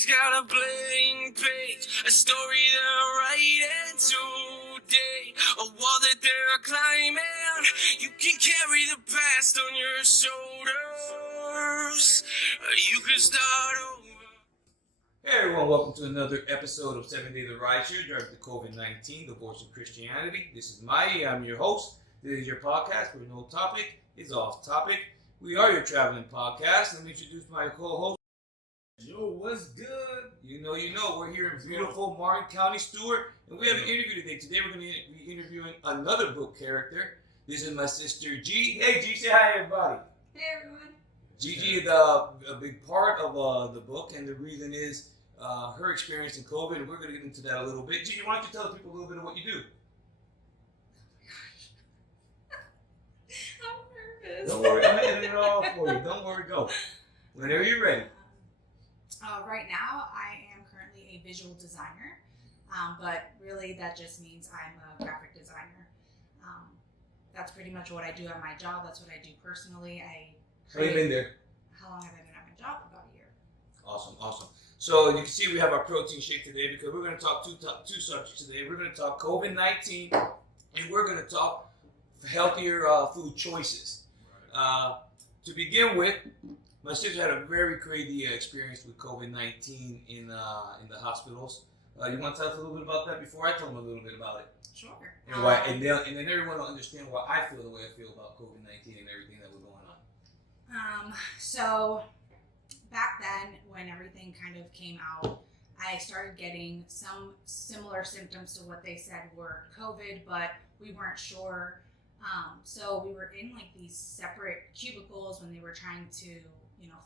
Everybody's got a blank page, a story they're writing today, a wall that they're climbing. You can carry the past on your shoulders. You can start over. Hey everyone, welcome to another episode of 7 Day the Rideshare, directed to COVID-19, the voice of Christianity. This is Mai, I'm your host. This is your podcast where no topic is off topic. We are your traveling podcast. Let me introduce my co-host. Yo, what's good? You know, we're here in beautiful Martin County, Stewart, and we have an interview today. Today we're going to be interviewing another book character. This is my sister, G. Hey, G, say hi, everybody. Hey, everyone. Gigi is a big part of the book, and the reason is her experience in COVID, and we're going to get into that a little bit. Gigi, why don't you tell the people a little bit of what you do? I'm nervous. Don't worry, I'm editing it all for you. Don't worry, go. Whenever you're ready. Right now, I am currently a visual designer, but really that just means I'm a graphic designer. That's pretty much what I do at my job. That's what I do personally. How you been there? How long have I been at my job? About a year. Awesome. So you can see we have our protein shake today because we're going to talk two subjects today. We're going to talk COVID-19 and we're going to talk healthier food choices. To begin with, my sister had a very crazy experience with COVID-19 in the hospitals. You want to tell us a little bit about that before I tell them a little bit about it? Sure. And why, and then everyone will understand why I feel the way I feel about COVID-19 and everything that was going on. So back then, when everything kind of came out, I started getting some similar symptoms to what they said were COVID, but we weren't sure. So we were in like these separate cubicles when they were trying to,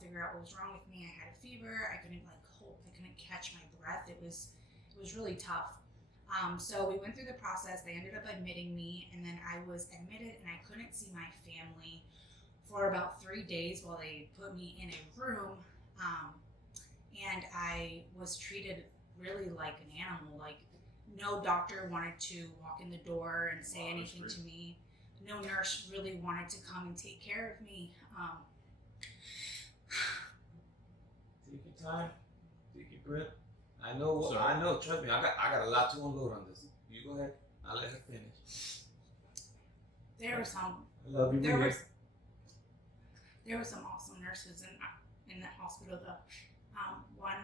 figure out what was wrong with me. I had a fever. I couldn't catch my breath. It was really tough. So we went through the process. They ended up admitting me, and then I was admitted, and I couldn't see my family for about 3 days while they put me in a room. And I was treated really like an animal. Like, no doctor wanted to walk in the door and say anything to me. No nurse really wanted to come and take care of me. Take your time. Take your breath. I know. Trust me, I got a lot to unload on this. You go ahead. I'll let her finish. There were some. I love you. There were some awesome nurses in that hospital. The one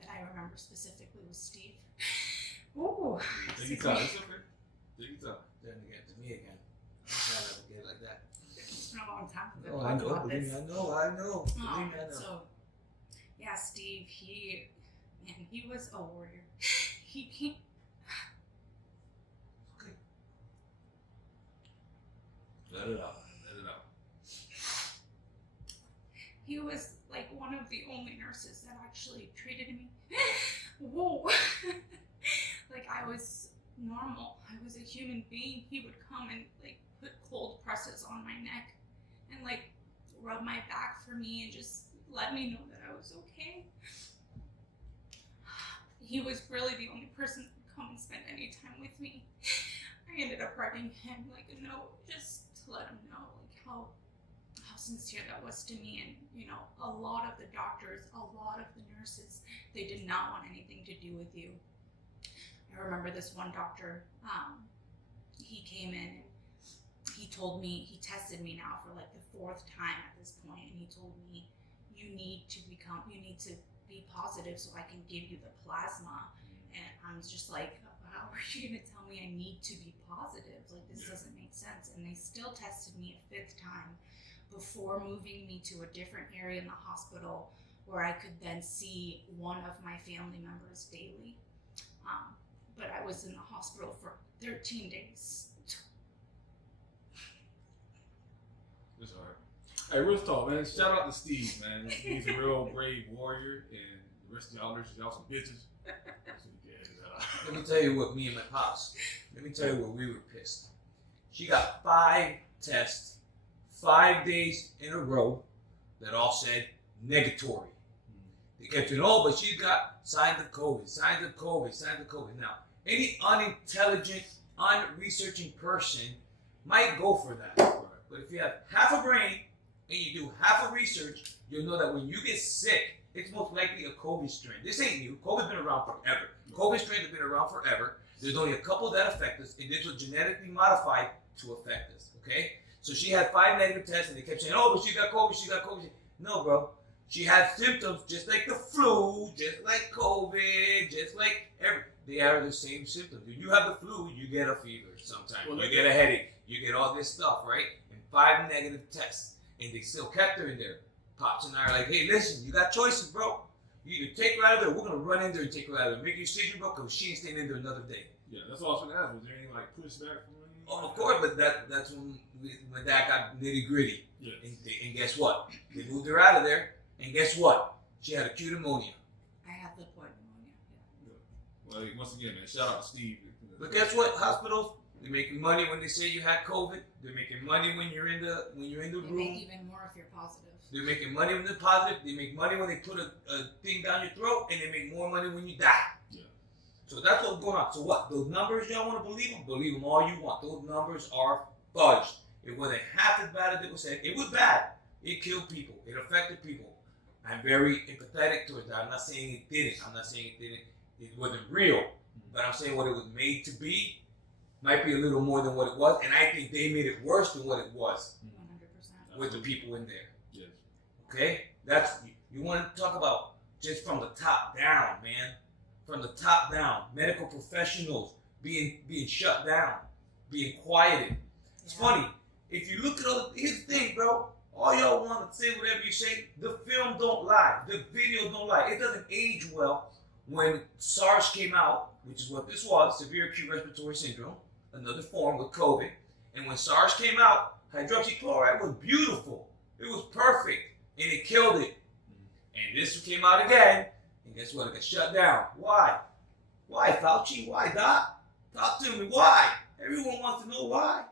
that I remember specifically was Steve. Ooh. Take your time. It's okay. Take your time. Then again, to me again. I'm trying not to get like that. It's been a long time since Oh, I've talked about this. I know. Believe me, I know. So, yeah, Steve, he was a warrior. He came. Okay. Let it out. He was like one of the only nurses that actually treated me. Whoa. Like I was normal. I was a human being. He would come and like put cold presses on my neck and like rub my back for me and just let me know that I was okay. He was really the only person that would come and spend any time with me. I ended up writing him like a note just to let him know like how sincere that was to me. And a lot of the doctors, a lot of the nurses, they did not want anything to do with you. I remember this one doctor, he came in and he told me, he tested me now for like the 4th time at this point, and he told me, you need to be positive so I can give you the plasma. And I was just like, how are you gonna tell me I need to be positive? Like, this doesn't make sense. And they still tested me a 5th time before moving me to a different area in the hospital where I could then see one of my family members daily. But I was in the hospital for 13 days. It's alright. Hey, real talk, man. Shout out to Steve, man. He's a real brave warrior, and the rest of y'all nurses, y'all some bitches. Let me tell you what me and my pops. Let me tell you where we were pissed. She got 5 tests, 5 days in a row that all said negatory. They kept it all, but she got signs of COVID. Now, any unintelligent, unresearching person might go for that. But if you have half a brain and you do half a research, you'll know that when you get sick, it's most likely a COVID strain. This ain't new. COVID's been around forever. COVID strains have been around forever. There's only a couple that affect us, and this was genetically modified to affect us, okay? So she had 5 negative tests, and they kept saying, oh, but she got COVID. No, bro. She had symptoms just like the flu, just like COVID, just like they are the same symptoms. If you have the flu, you get a fever sometimes. Well, you get a headache. You get all this stuff, right? And 5 negative tests. And they still kept her in there. Pops and I are like, hey, listen, you got choices, bro. You either take her out of there, we're going to run in there and take her out of there. Make your decision, bro, because she ain't staying in there another day. Yeah, that's all I was going to ask. Was there any, like, pushback from anyone? Oh, of course, but that's when that got nitty gritty. Yeah. And guess what? They moved her out of there. And guess what? She had acute pneumonia. I have the point pneumonia. Well, once again, man, shout out to Steve. But guess what? Hospitals, they're making money when they say you had COVID. They're making money when you're in the They room. make even more if you're positive. They're making money when they're positive. They make money when they put a thing down your throat, and they make more money when you die. Yeah. So that's what's going on. So what? Those numbers, y'all want to believe them? Believe them all you want. Those numbers are fudged. It wasn't half as bad as it was said. It was bad. It killed people. It affected people. I'm very empathetic towards that. I'm not saying it didn't. I'm not saying it didn't. It wasn't real. But I'm saying what it was made to be might be a little more than what it was. And I think they made it worse than what it was 100%. with the people in there. Yes. Okay? That's, you want to talk about just from the top down, man. From the top down. Medical professionals being shut down. Being quieted. It's funny. If you look at all the, here's the thing, bro. All y'all want to say whatever you say. The film don't lie. The video don't lie. It doesn't age well. When SARS came out, which is what this was, severe acute respiratory syndrome, another form with COVID. And when SARS came out, hydroxychloroquine was beautiful. It was perfect. And it killed it. And this came out again. And guess what? It got shut down. Why? Why, Fauci? Why, Doc? Talk to me. Why? Everyone wants to know why.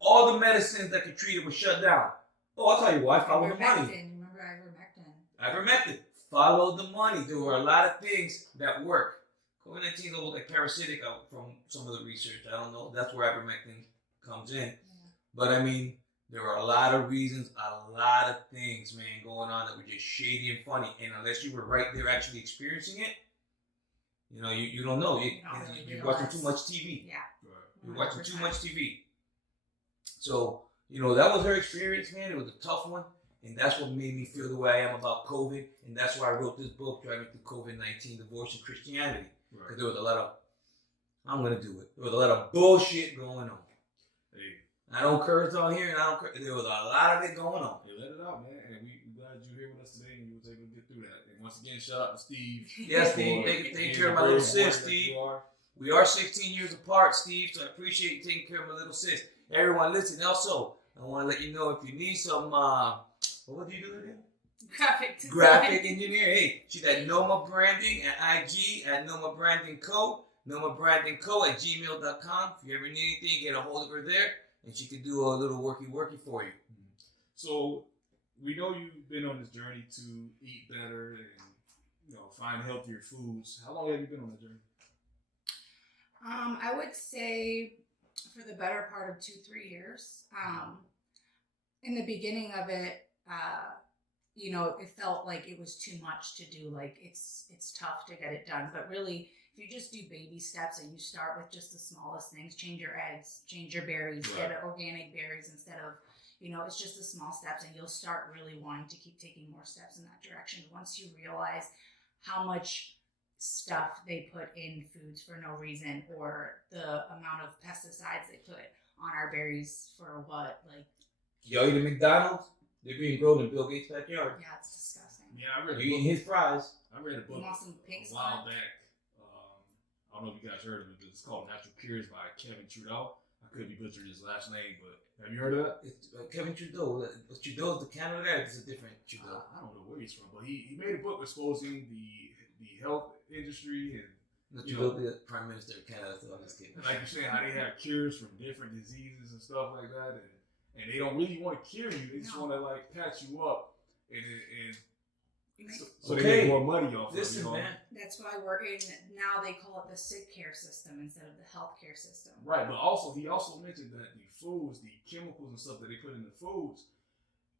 All the medicines that could treat it were shut down. Oh, I'll tell you why. Follow the money. Remember ivermectin? Ivermectin. Follow the money. There were a lot of things that work. COVID-19 is like parasitic from some of the research. I don't know. That's where ivermectin comes in. Yeah. But I mean, there were a lot of reasons, a lot of things, man, going on that were just shady and funny. And unless you were right there actually experiencing it, you know, you don't know. You're watching too much TV. Yeah. You're watching too much TV. So, you know, that was her experience, man. It was a tough one. And that's what made me feel the way I am about COVID. And that's why I wrote this book, Driving Through COVID-19, Divorce and Christianity. Because there was a lot of, I'm going to do it. There was a lot of bullshit going on. Hey. I don't curse on here, and I don't curse. There was a lot of it going on. Hey, let it out, man. And we're glad you're here with us today and you were able to get through that. And once again, shout out to Steve. Yes, Steve. Take care of my little sis, Steve. We are 16 years apart, Steve, so I appreciate you taking care of my little sis. Everyone, listen, also, I want to let you know if you need some, what do you do again? Graphic engineer. Hey, she's at Noma Branding at IG, at Noma Branding Co. Noma Branding Co. at gmail.com. If you ever need anything, get a hold of her there, and she can do a little worky for you. So, we know you've been on this journey to eat better and, you know, find healthier foods. How long have you been on the journey? I would say for the better part of 2-3 years. In the beginning of it, you know, it felt like it was too much to do. Like it's tough to get it done. But really, if you just do baby steps and you start with just the smallest things, change your eggs, change your berries, right. Get organic berries instead of, you know, it's just the small steps, and you'll start really wanting to keep taking more steps in that direction once you realize how much stuff they put in foods for no reason, or the amount of pesticides they put on our berries for what, like. Y'all eating McDonald's? They're being grown in Bill Gates' backyard. Yeah, it's disgusting. Yeah, I read You're eating his fries. I read a book You want some pig a while back. I don't know if you guys heard of it, but it's called Natural Cures by Kevin Trudeau. I could be butchering his last name, but have you heard of that? It's Kevin Trudeau. Trudeau's the Canada guy. It's a different Trudeau. I don't know where he's from, but he made a book exposing the health industry and Trudeau, the Prime Minister of Canada. So I'm just kidding. like you're saying, how they have cures from different diseases and stuff like that, and they don't really want to cure you. They just want to like patch you up and so they make more money off Listen, of it. Man. That's why we're in, now they call it the sick care system instead of the healthcare system. Right, but also he also mentioned that the foods, the chemicals and stuff that they put in the foods,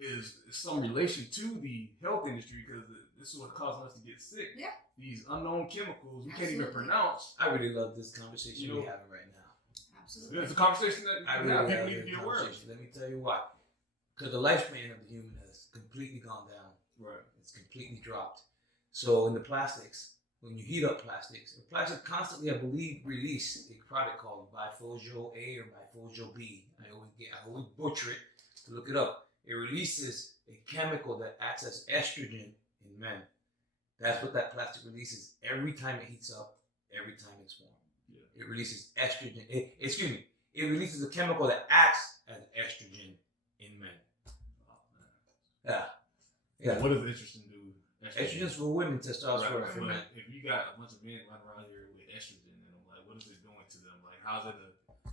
is some relation to the health industry because this is what causing us to get sick. Yeah. These unknown chemicals we can't even Absolutely. pronounce. I really love this conversation You know, we're having right now. Absolutely. It's a conversation that I people really love need to this be aware of. conversation. Let me tell you why. Because the lifespan of the human has completely gone down. Right. It's completely dropped. So in the plastics, when you heat up plastics, the plastic constantly, I believe, release a product called bifugyl A or bifugyl B. I always butcher it. To look it up. It releases a chemical that acts as estrogen in men. That's what that plastic releases every time it heats up, every time it's warm. Yeah. It releases estrogen. It releases a chemical that acts as estrogen in men. Oh, man. Yeah. What does estrogen do? Estrogen's for women, testosterone Right. for But men. if you got a bunch of men running around here with estrogen in them, like what is it doing to them? Like how's it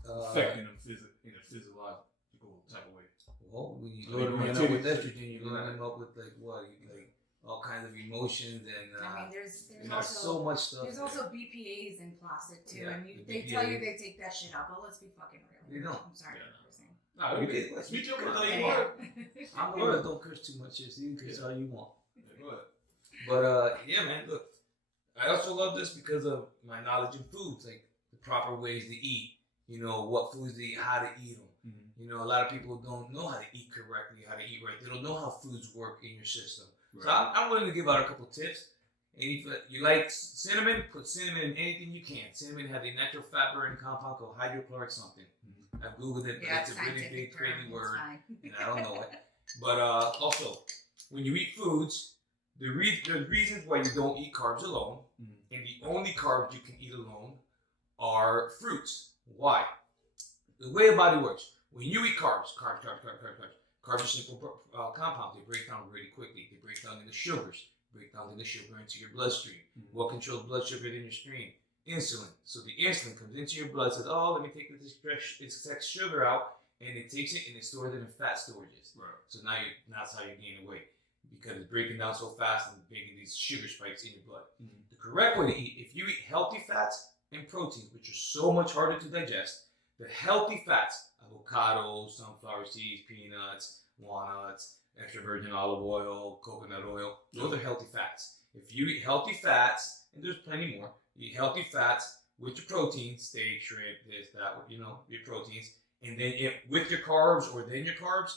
affecting them in a physiological type of way? Well, when you So load a they man doing up with titties. estrogen, you're loading them up with like what? Like all kinds of emotions and I mean, there's there's also so much stuff. there's there. also BPA's in plastic too, Yeah, and the they tell you BPA. they take that shit out, but let's be fucking real. They don't. I'm sorry Yeah. for cursing. Nah, We did. Let's speak your be mind. clear. You Yeah. want. I'm the one that don't curse too much here, so you can curse all you want. Go ahead. But yeah, man, look, I also love this because of my knowledge of foods, like the proper ways to eat. You know what foods to eat, how to eat them. Mm-hmm. You know, a lot of people don't know how to eat correctly, how to eat right. They don't know how foods work in your system. Right. So I'm willing to give out a couple tips. And if you like cinnamon, put cinnamon in anything you can. Cinnamon has a natural fat burning compound called hydrochloric something. Mm-hmm. I've googled it, but Yeah, it's a really scientific big, term, crazy it's word, fine. and I don't know it. But also, when you eat foods, there's reasons why you don't eat carbs alone, Mm-hmm. and the only carbs you can eat alone are fruits. Why? The way the body works, when you eat carbs are simple compounds. They break down really quickly. They break down into sugars, break down into sugar into your bloodstream. Mm-hmm. What controls blood sugar in your stream? Insulin. So the insulin comes into your blood, says, oh, let me take this excess sugar out, and it takes it and it stores it in fat storages. Right. So that's how you gain weight, because it's breaking down so fast and making these sugar spikes in your blood. Mm-hmm. The correct way to eat, if you eat healthy fats and proteins, which are so much harder to digest, the healthy fats, avocados, sunflower seeds, peanuts, walnuts, extra virgin olive oil, coconut oil, those are healthy fats. If you eat healthy fats, and there's plenty more, you eat healthy fats with your proteins, steak, shrimp, this, that, your proteins, and then with your carbs or then your carbs,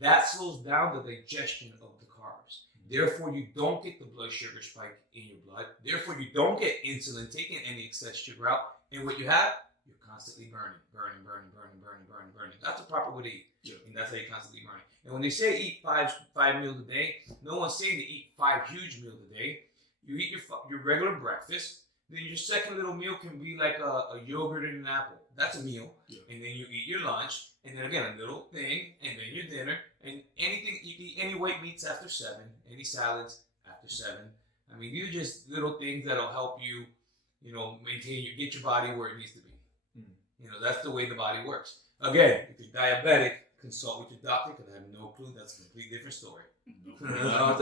that slows down the digestion of the carbs. Therefore, you don't get the blood sugar spike in your blood. Therefore, you don't get insulin taking any excess sugar out. And what you have, you're constantly burning. That's the proper way to eat. Yeah. And that's how you're constantly burning. And when they say eat five meals a day, no one's saying to eat 5 huge meals a day. You eat your regular breakfast. Then your second little meal can be like a yogurt and an apple. That's a meal. Yeah. And then you eat your lunch. And then again, a little thing. And then your dinner. And anything, you can eat any white meats after 7. Any salads after 7. I mean, these are just little things that'll help you, get your body where it needs to be. That's the way the body works. Again, if you're diabetic, consult with your doctor, because I have no clue. That's a completely different story. I'm not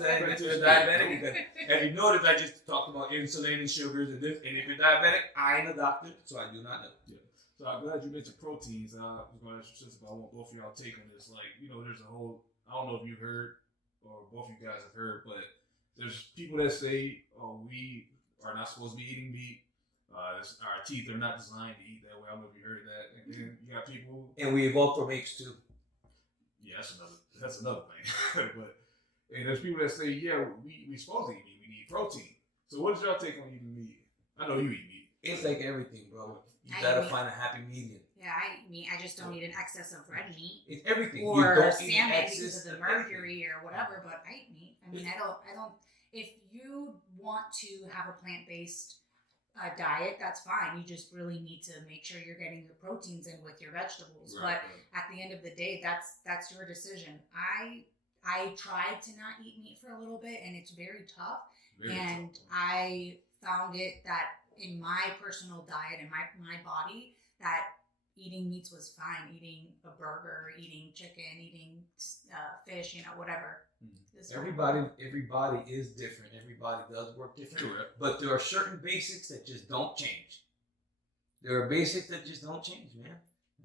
saying that you're diabetic, because if you notice, I just talked about insulin and sugars and this. And if you're diabetic, I am a doctor, so I do not know. Yeah. So I'm glad you mentioned proteins. I was going to ask you just about what both of y'all take on this. Like, there's a whole, I don't know if you've heard or both of you guys have heard, but there's people that say, we are not supposed to be eating meat. Our teeth are not designed to eat that way. I don't know if you heard that. And then you got people. And we evolved from apes too. Yeah, that's another thing. And there's people that say, we supposed to eat meat. We need protein. So what is y'all take on eating meat? I know you eat meat. It's like everything, bro. You I gotta eat find a happy medium. Yeah, I eat meat. I just don't eat an excess of red meat It's everything. You or don't eat salmon excess because of the of anything. mercury or whatever. But I eat meat. I mean, I don't. If you want to have a plant-based diet, that's fine. You just really need to make sure you're getting your proteins in with your vegetables. Right, But at the end of the day, that's your decision. I tried to not eat meat for a little bit, and it's very tough. Very And tough. I found it that in my personal diet and my body, that eating meats was fine. Eating a burger, eating chicken, eating fish, whatever. It's fine. Everybody is different. Everybody does work different. Correct. But there are certain basics that just don't change. There are basics that just don't change, man.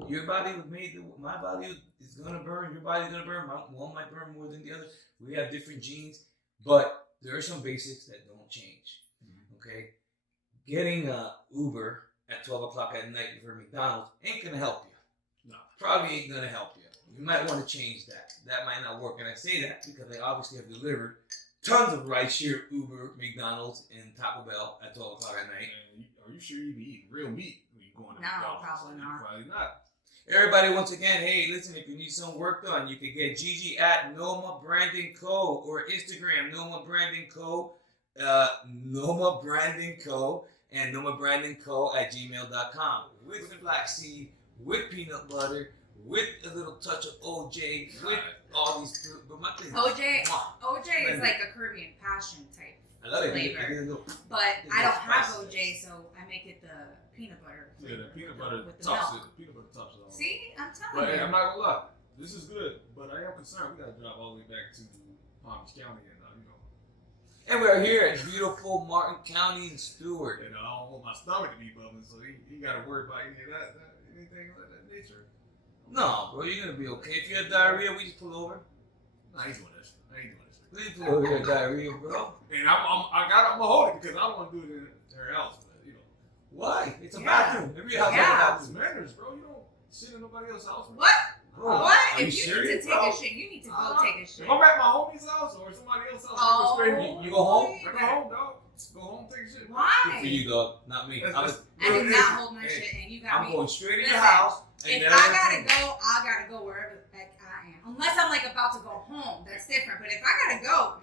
Your body was made. My body is gonna burn. Your body's gonna burn. One might burn more than the other. We have different genes, but there are some basics that don't change. Okay, getting a Uber at 12 o'clock at night for McDonald's ain't gonna help you. No. Probably ain't gonna help you. You might want to change that. That might not work. And I say that because I obviously have delivered tons of rideshare, Uber, McDonald's, and Taco Bell at 12 o'clock at night. And are you sure you be eating real meat when you going to No, McDonald's? probably not. Probably not. Everybody, once again, hey, listen, if you need some work done, you can get Gigi at Noma Branding Co. or Instagram, Noma Branding Co. Noma Branding Co. and Noma Branding Co. at gmail.com. With flaxseed, with peanut butter, with a little touch of OJ, with all these fruit. But my thing OJ, mwah. OJ is like a Caribbean passion type, I love it. flavor. But It's I don't just have spicy. OJ, so I make it the peanut butter. Yeah, flavor the peanut with butter with the tops milk. it. Peanut butter tops it all. See, I'm telling But hey, you. I'm not gonna lie. This is good, but I am concerned. We gotta drive all the way back to Palm Beach County and And we're here at beautiful Martin County and Stewart. I don't want my stomach to be bubbling, so he got to worry about any of that, anything like that nature. No, bro, you're gonna be okay. If you have diarrhea, we just pull over. Nah, he's doing this. I ain't doing this. We just pull over your diarrhea, bro. And I'm gonna hold it because I don't want to do it in her house, but you know. Why? It's a Yeah. bathroom. Every house Yeah. has It's a bathroom. manners, bro. You don't sit in nobody else's house. What? Bro, What? Are you If you serious, need to take bro? a shit, you need to go take a shit. If I'm at my homie's house or somebody else's house, Oh, I go straight. You go home? I go home, dog. Go home, take a shit. Good Why? for you, dog. Not me. That's- I do not hold my Hey, shit, and you got I'm me. going straight in your Listen, house. And If then I I'm gotta going- go, I gotta go wherever the heck I am. Unless I'm like about to go home, that's different. But if I gotta go,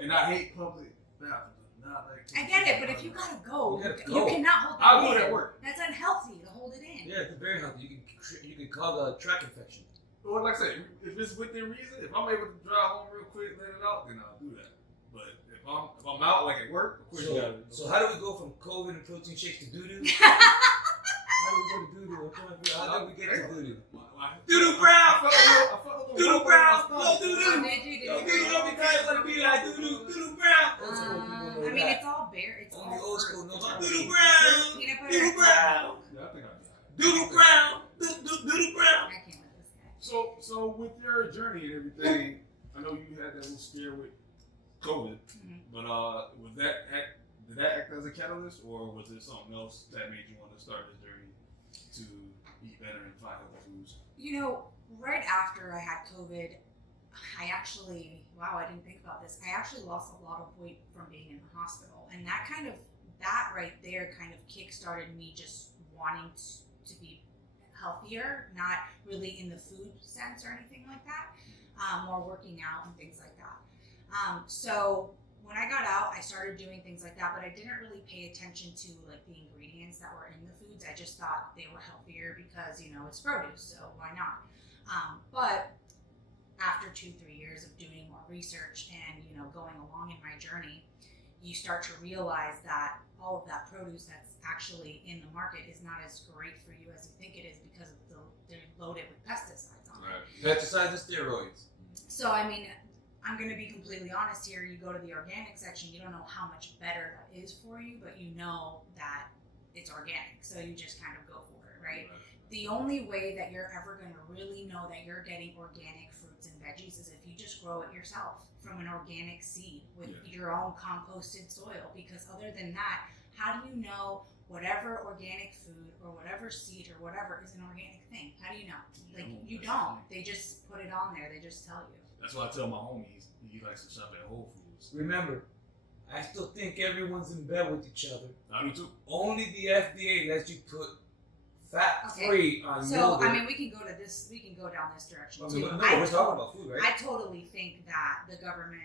And I hate public bathrooms. Not like. I get it, but if you gotta go, You gotta you go. cannot hold I'll that do it in. at work. That's unhealthy to hold it in. Yeah, it's very healthy. You can cause a track infection. Well, like I said, if it's within reason, if I'm able to drive home real quick, let it out, then I'll do that. But if I'm out like at work, of course you gotta. So how do we go from COVID and protein shakes to doo doo? How do we go to doo doo? I'm trying to figure out how did we get to doo doo? Doo-doo Brown! Doo-doo Brown! Go doo Oh, doo! did you? Yo, Did doo you? doo, every guy wanna be like doo doo, doo doo Brown! Old school people know I mean, that. it's all bare. It's Only all old fruit. school know about doo doo Brown! Peanut butter. Doo doo Brown! Yeah, I think I'll be alright. Doo doo Brown! Doo doo Brown! I can't with this guy. So with your journey and everything, I know you had that little scare with COVID, but was did that act as a catalyst, or was it something else that made you want to start this journey to eat better and find healthy foods? You know, right after I had COVID, I actually, wow, I didn't think about this. I actually lost a lot of weight from being in the hospital. And that right there kind of kick-started me just wanting to be healthier, not really in the food sense or anything like that, more working out and things like that. So when I got out, I started doing things like that, but I didn't really pay attention to like the ingredients that were in the foods. I just thought they were healthier because, you know, it's produce, so why not? But after 2-3 years of doing more research and, you know, going along in my journey, you start to realize that all of that produce that's actually in the market is not as great for you as you think it is because of they're loaded with pesticides on it. Pesticides and steroids. So, I mean, I'm going to be completely honest here. You go to the organic section, you don't know how much better that is for you, but you know that it's organic. So you just kind of go for it, right? The only way that you're ever going to really know that you're getting organic fruits and veggies is if you just grow it yourself from an organic seed with your own composted soil. Because other than that, how do you know whatever organic food or whatever seed or whatever is an organic thing? How do you know? Like, you don't. They just put it on there. They just tell you. That's why I tell my homies he likes to shop at Whole Foods. Remember, I still think everyone's in bed with each other. I do too. Only the FDA lets you put fat-free on So, yogurt. I mean, we can go down this direction I too. mean, no, we're talking about food, right? I totally think that the government,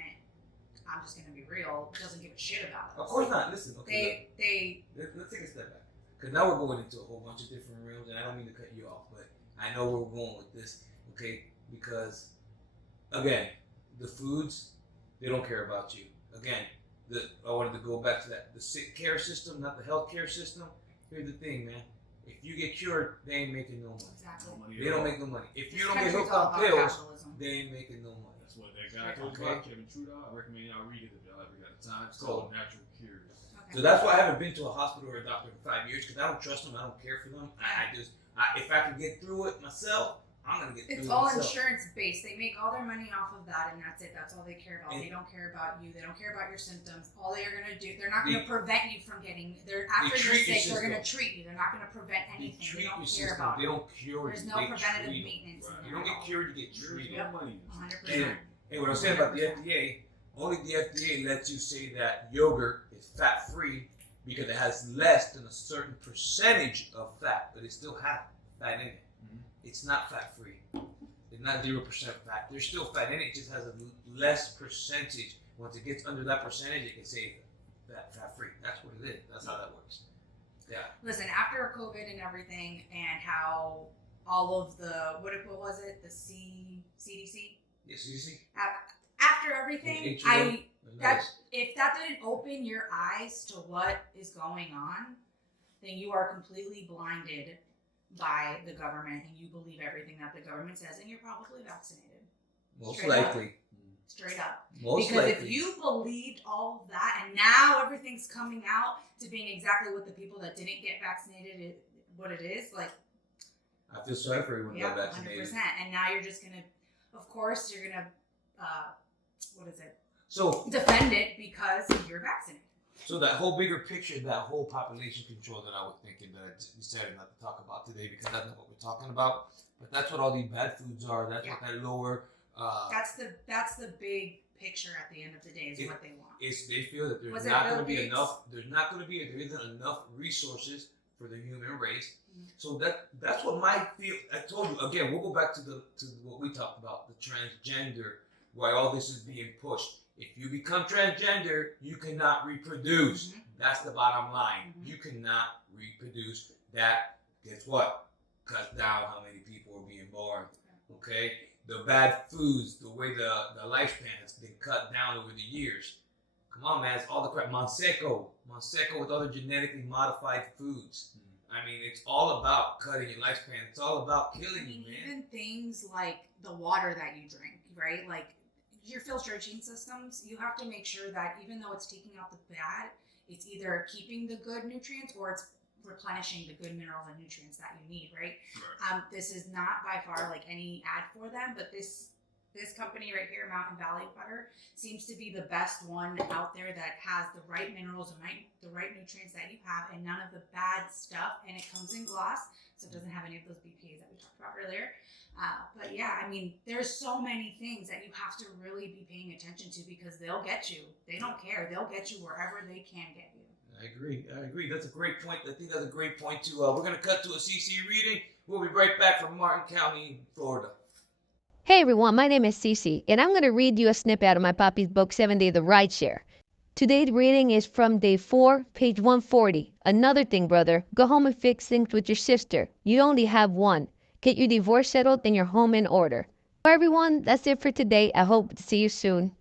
I'm just going to be real, doesn't give a shit about us. Of course not. Listen, okay. They Let's take a step back. Because now we're going into a whole bunch of different realms, and I don't mean to cut you off, but I know where we're going with this, okay? Because, again, the foods, they don't care about you. Again, I wanted to go back to that. The sick care system, not the health care system. Here's the thing, man. If you get cured, they ain't making no money. exactly. They don't make no money. If you This don't get country's hooked all on about pills, capitalism. they ain't making no money. That's what that guy told me Okay. about, Kevin Trudeau. I recommend y'all read it if y'all ever got the time. It's Cool. called Natural Cures. So that's why I haven't been to a hospital or a doctor in 5 years, because I don't trust them. I don't care for them. If I can get through it myself, I'm gonna get through it It's all myself. insurance based. They make all their money off of that, and that's it. That's all they care about. They don't care about you. They don't care about your symptoms. All they are gonna do, they're not gonna prevent you from getting. After you're sick, they're gonna treat you. They're not gonna prevent anything. They don't care about They it. don't cure you. There's no they preventative treat you. maintenance. Right. in You there don't at get all. cured, you get treated. Yep. Money. 100%. And what I was saying about the FDA, only the FDA lets you say that yogurt is fat free because it has less than a certain percentage of fat, but it still has fat in it. It's not fat free. It's not 0% fat. There's still fat in it. It just has a less percentage. Once it gets under that percentage, it can say fat free. That's what it is. That's how that works. Yeah. Listen, after COVID and everything, and how all of the what was it? The CDC. Yes, you see. After everything, HMO. if that didn't open your eyes to what is going on, then you are completely blinded by the government, and you believe everything that the government says, and you're probably vaccinated. Most Straight up. likely. Straight up. Most because likely. if you believed all of that, and now everything's coming out to being exactly what the people that didn't get vaccinated, what it is, like, I feel sorry for everyone yeah, that got vaccinated. 100%. And now you're just gonna, of course, you're gonna, So defend it because you're vaccinated. So that whole bigger picture, that whole population control that I was thinking that I decided not to talk about today because that's not what we're talking about. But that's what all these bad foods are. That's what that lower. That's the big picture at the end of the day is what they want. They feel that there's not going to be enough. There isn't enough resources for the human race. Mm-hmm. So that's what my feel. I told you again. We'll go back to what we talked about, the transgender. Why all this is being pushed. If you become transgender, you cannot reproduce. Mm-hmm. That's the bottom line. Mm-hmm. You cannot reproduce. That, guess what? Cuts down how many people are being born. Okay? The bad foods, the way the lifespan has been cut down over the years. Come on, man. It's all the crap. Monsanto with other genetically modified foods. Mm-hmm. I mean, it's all about cutting your lifespan. It's all about killing you, man. Even things like the water that you drink, right? Like, your filtration systems, you have to make sure that even though it's taking out the bad, it's either keeping the good nutrients or it's replenishing the good minerals and nutrients that you need, right? This is not by far like any ad for them, but this company right here, Mountain Valley Butter, seems to be the best one out there that has the right minerals and the right nutrients that you have and none of the bad stuff. And it comes in glass, so it doesn't have any of those BPAs that we talked about earlier. But yeah, I mean, there's so many things that you have to really be paying attention to because they'll get you. They don't care. They'll get you wherever they can get you. I agree. That's a great point. I think that's a great point too. We're going to cut to a CC reading. We'll be right back from Martin County, Florida. Hey everyone, my name is Cece, and I'm going to read you a snippet out of my puppy's book, 7 Day the Rideshare. Today's reading is from day 4, page 140. Another thing, brother, go home and fix things with your sister. You only have one. Get your divorce settled and your home in order. Well, everyone, that's it for today. I hope to see you soon.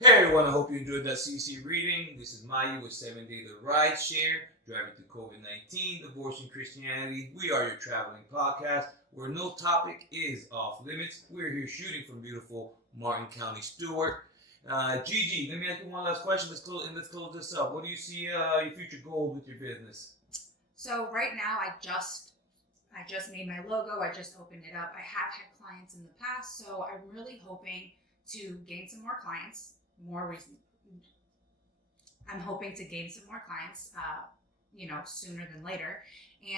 Hey everyone, I hope you enjoyed that CC reading. This is Mayu with 7 Day the Rideshare, driving through COVID-19, divorcing Christianity. We are your traveling podcast where no topic is off limits. We're here shooting from beautiful Martin County, Stewart. Gigi, let me ask you one last question. Let's close this up. What do you see your future goals with your business? So right now, I just made my logo. I just opened it up. I have had clients in the past, so I'm really hoping to gain some more clients. I'm hoping to gain some more clients, sooner than later.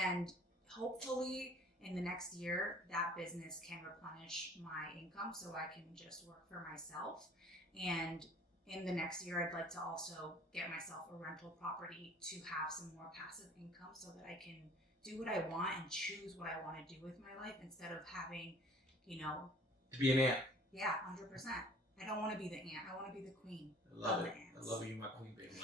And hopefully in the next year, that business can replenish my income so I can just work for myself. And in the next year, I'd like to also get myself a rental property to have some more passive income so that I can do what I want and choose what I want to do with my life instead of having, To be an aunt. Yeah, 100%. I don't want to be the aunt. I want to be the queen. I love it. I love you, my queen, baby.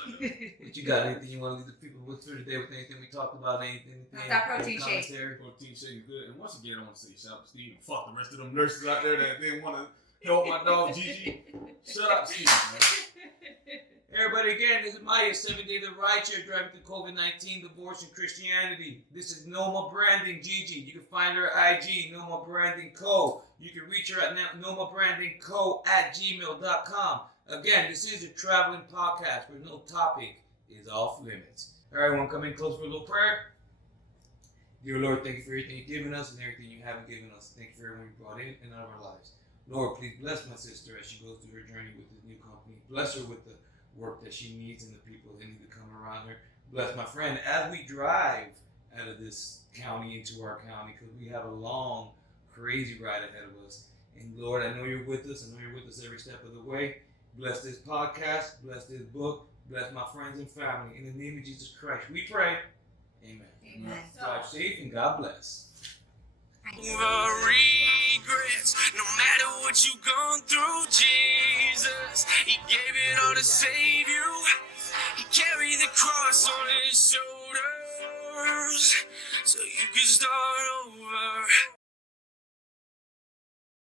But you got anything you want to leave the people with for today with anything we talked about? Anything? That protein shake. Protein shake is good. And once again, I want to say shout out to Steve. Fuck the rest of them nurses out there that didn't want to help my dog Gigi. Shut up, Steve, man. Everybody, again, this is Maya, 7 Day the Rideshare, driving through COVID-19, divorce, and Christianity. This is Noma Branding Gigi. You can find her at IG, Noma Branding Co. You can reach her at nomabrandingco@gmail.com. Again, this is a traveling podcast where no topic is off limits. All right, everyone, come in close for a little prayer. Dear Lord, thank you for everything you've given us and everything you haven't given us. Thank you for everyone you brought in and out of our lives. Lord, please bless my sister as she goes through her journey with this new company. Bless her with the work that she needs and the people that need to come around her. Bless my friend as we drive out of this county into our county, because we have a long, crazy ride ahead of us. And Lord, I know you're with us. I know you're with us every step of the way. Bless this podcast. Bless this book. Bless my friends and family. In the name of Jesus Christ, we pray. Amen. Amen. Drive safe and God bless. Regrets, no matter what you've gone through, Jesus, He gave it all to save you. He carried the cross on His shoulders so you can start over.